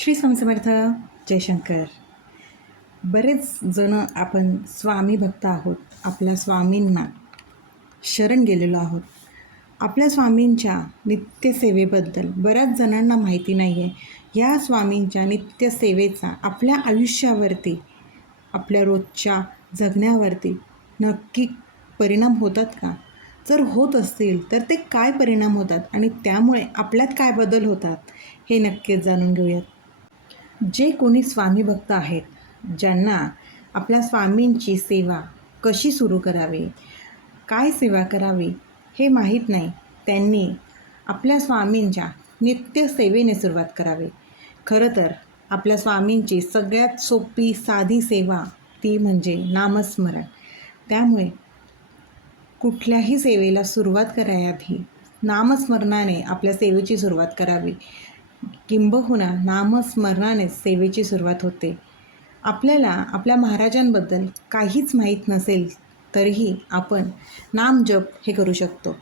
श्री स्वामी समर्थ. जयशंकर. बरेच जण आपण स्वामी भक्त आहोत. आपल्या स्वामींना शरण गेलेलो आहोत. आपल्या स्वामींच्या नित्यसेवेबद्दल बऱ्याच जणांना माहिती नाही आहे. या स्वामींच्या नित्यसेवेचा आपल्या आयुष्यावरती, आपल्या रोजच्या जगण्यावरती नक्की परिणाम होतात का? जर होत असतील तर ते काय परिणाम होतात आणि त्यामुळे आपल्यात काय बदल होतात, हे नक्कीच जाणून घेऊयात. जे कोणी स्वामी भक्त आहेत, ज्यांना आपल्या स्वामींची सेवा कशी सुरू करावी, काय सेवा करावी हे माहीत नाही, त्यांनी आपल्या स्वामींच्या नित्यसेवेने सुरुवात करावी. खरं तर आपल्या स्वामींची सगळ्यात सोपी साधी सेवा ती म्हणजे नामस्मरण. त्यामुळे कुठल्याही सेवेला सुरुवात करायआधी नामस्मरणाने आपल्या सेवेची सुरुवात करावी. किंबहुना नामस्मरणानेच सेवेची सुरुवात होते. आपल्याला आपल्या महाराजांबद्दल काहीच माहीत नसेल तरीही आपण नामजप हे करू शकतो.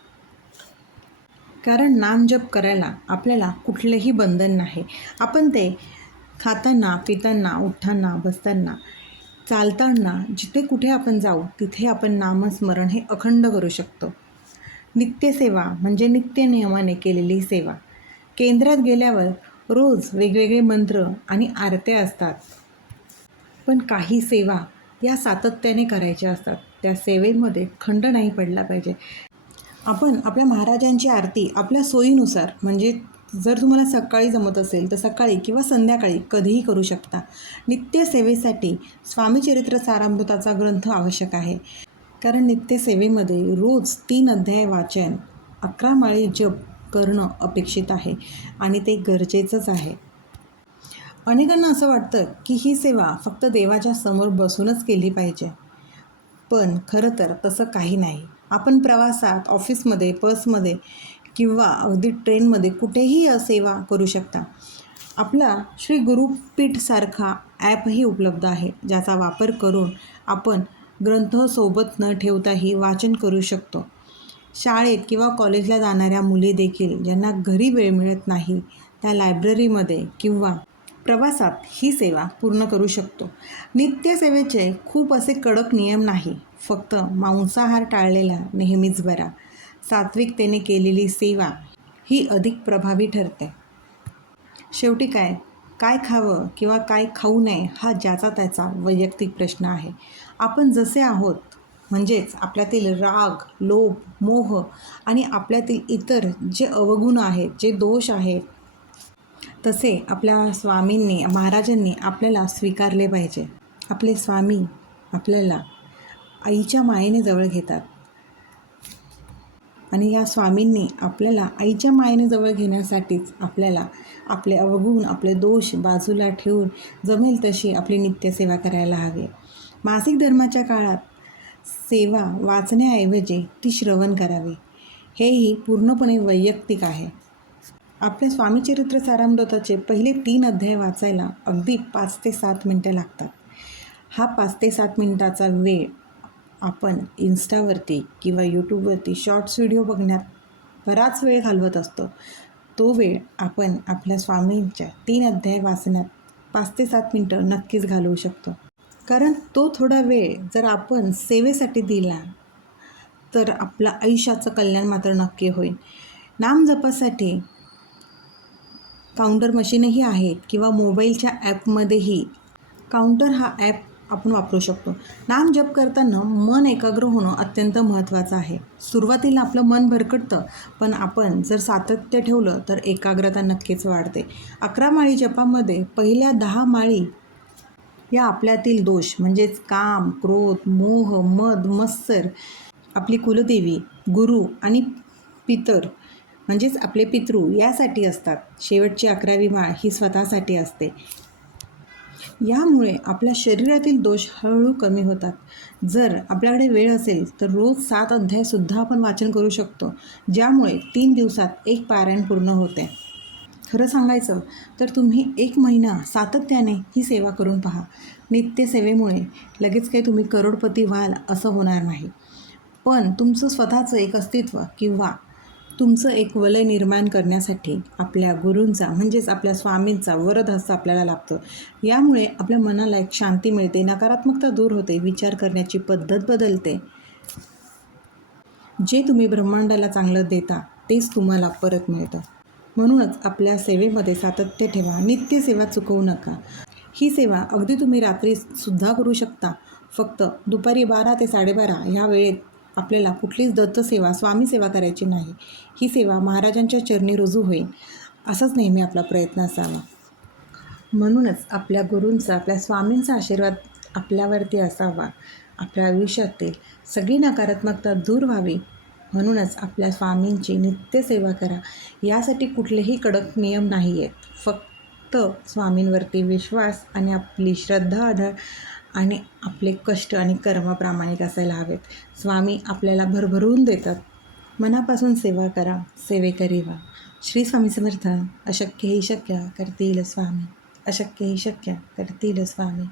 कारण नामजप करायला आपल्याला कुठलेही बंधन नाही. आपण ते खाताना, पिताना, उठताना, बसताना, चालताना, जिथे कुठे आपण जाऊ तिथे आपण नामस्मरण हे अखंड करू शकतो. नित्यसेवा म्हणजे नित्यनियमाने केलेली सेवा. केंद्रात गेल्यावर रोज वेगवेगळे मंत्र आणि आरत्या असतात, पण काही सेवा या सातत्याने करायच्या असतात. त्या सेवेमध्ये खंड नाही पडला पाहिजे. आपण आपल्या महाराजांची आरती आपल्या सोयीनुसार, म्हणजे जर तुम्हाला सकाळी जमत असेल तर सकाळी किंवा संध्याकाळी कधीही करू शकता. नित्यसेवेसाठी स्वामीचरित्र सारामृताचा ग्रंथ आवश्यक आहे. कारण नित्यसेवेमध्ये रोज 3 अध्याय वाचन, 11 माळी जप करणं अपेक्षित आहे आणि ते गरजेचंच आहे. अनेकांना असं वाटतं की ही सेवा फक्त देवाच्या समोर बसूनच केली पाहिजे, पण खरं तर तसं काही नाही. आपण प्रवासात, ऑफिसमध्ये, बसमध्ये किंवा अगदी ट्रेनमध्ये कुठेही सेवा करू शकता. आपला श्री गुरुपीठसारखा ॲपही उपलब्ध आहे, ज्याचा वापर करून आपण ग्रंथ सोबत न ठेवताही वाचन करू शकतो. शाळेत किंवा कॉलेजला जाणाऱ्या मुली देखील ज्यांना घरी वेळ मिळत नाही, त्या लायब्ररीमध्ये किंवा प्रवासात ही सेवा पूर्ण करू शकतो. नित्यसेवेचे खूप असे कडक नियम नाही. फक्त मांसाहार टाळलेला नेहमीच बरा. सात्विकतेने केलेली सेवा ही अधिक प्रभावी ठरते. शेवटी काय खावं किंवा काय खाऊ नये हा ज्याचा त्याचा वैयक्तिक प्रश्न आहे. आपण जसे आहोत, म्हणजेच आपल्यातील राग, लोभ, मोह आणि आपल्यातील इतर जे अवगुण आहेत, जे दोष आहेत, तसे आपल्या स्वामींनी, महाराजांनी आपल्याला स्वीकारले पाहिजे. आपले स्वामी आपल्याला आईच्या मायेने जवळ घेतात आणि या स्वामींनी आपल्याला आईच्या मायेने जवळ घेण्यासाठीच आपल्याला आपले अवगुण, आपले दोष बाजूला ठेवून जमेल तशी आपली नित्यसेवा करायला हवी. मासिक धर्माच्या काळात सेवा वाचण्याऐवजी ती श्रवण करावी. हेही पूर्णपणे वैयक्तिक आहे. आपल्या स्वामीचरित्र सारामृताचे पहिले 3 अध्याय वाचायला अगदी 5 ते 7 मिनटं लागतात. हा 5 ते 7 मिनटाचा वेळ आपण इन्स्टावरती किंवा यूट्यूबवरती शॉर्ट्स व्हिडिओ बघण्यात बराच वेळ घालवत असतो. तो वेळ आपण आपल्या स्वामींच्या 3 अध्याय वाचण्यात 5 ते 7 मिनटं नक्कीच घालवू शकतो. कारण तो थोडा वेळ जर आपण सेवेसाठी दिला तर आपलं आयुष्याचं कल्याण मात्र नक्की होईल. नामजपासाठी काउंटर मशीनही आहेत किंवा मोबाईलच्या ॲपमध्येही काउंटर हा ॲप आपण वापरू शकतो. नाम जप करताना मन एकाग्र होणं अत्यंत महत्त्वाचं आहे. सुरुवातीला आपलं मन भरकटतं, पण आपण जर सातत्य ठेवलं तर एकाग्रता नक्कीच वाढते. 11 माळी जपामध्ये पहिल्या 10 माळी या आपल्यातील दोष, म्हणजेच काम, क्रोध, मोह, मद, मत्सर, आपली कुलदेवी, गुरु आणि पितर म्हणजेच आपले पितृ यासाठी असतात. शेवटची 11वी माळ ही स्वतःसाठी असते. यामुळे आपल्या शरीरातील दोष हळूहळू कमी होतात. जर आपल्याकडे वेळ असेल तर रोज 7 अध्यायसुद्धा आपण वाचन करू शकतो, ज्यामुळे 3 दिवसात एक पारायण पूर्ण होते. खरं सांगायचं तर तुम्ही 1 महिना सातत्याने ही सेवा करून पहा. नित्यसेवेमुळे लगेच काही तुम्ही करोडपती व्हाल असं होणार नाही, पण तुमचं स्वतःचं एक अस्तित्व किंवा तुमचं एक वलय निर्माण करण्यासाठी आपल्या गुरूंचा म्हणजेच आपल्या स्वामींचा वरदहस्त आपल्याला लाभतो. यामुळे आपल्या मनाला एक शांती मिळते, नकारात्मकता दूर होते, विचार करण्याची पद्धत बदलते. जे तुम्ही ब्रह्मांडाला चांगलं देता तेच तुम्हाला परत मिळतं. म्हणूनच आपल्या सेवेमध्ये सातत्य ठेवा, नित्य सेवा चुकवू नका. ही सेवा अगदी तुम्ही रात्रीसुद्धा करू शकता. फक्त दुपारी 12 ते 12:30 ह्या वेळेत आपल्याला कुठलीच दत्तसेवा, स्वामी सेवा करायची नाही. ही सेवा महाराजांच्या चरणी रुजू होईल असाच नेहमी आपला प्रयत्न असावा. म्हणूनच आपल्या गुरूंचा, आपल्या स्वामींचा आशीर्वाद आपल्यावरती असावा. आपल्या आयुष्यातील सगळी नकारात्मकता दूर व्हावी म्हणूनच आपल्या स्वामींची नित्य सेवा करा. यासाठी कुठलेही कडक नियम नाही आहेत. फक्त स्वामींवरती विश्वास आणि आपली श्रद्धा आधार आणि आपले कष्ट आणि कर्म प्रामाणिक असायला हवेत. स्वामी आपल्याला भरभरून देतात. मनापासून सेवा करा, सेवेकरी व्हा. श्री स्वामी समर्थ. अशक्य ही शक्य करतील स्वामी, अशक्य ही शक्य करतील स्वामी.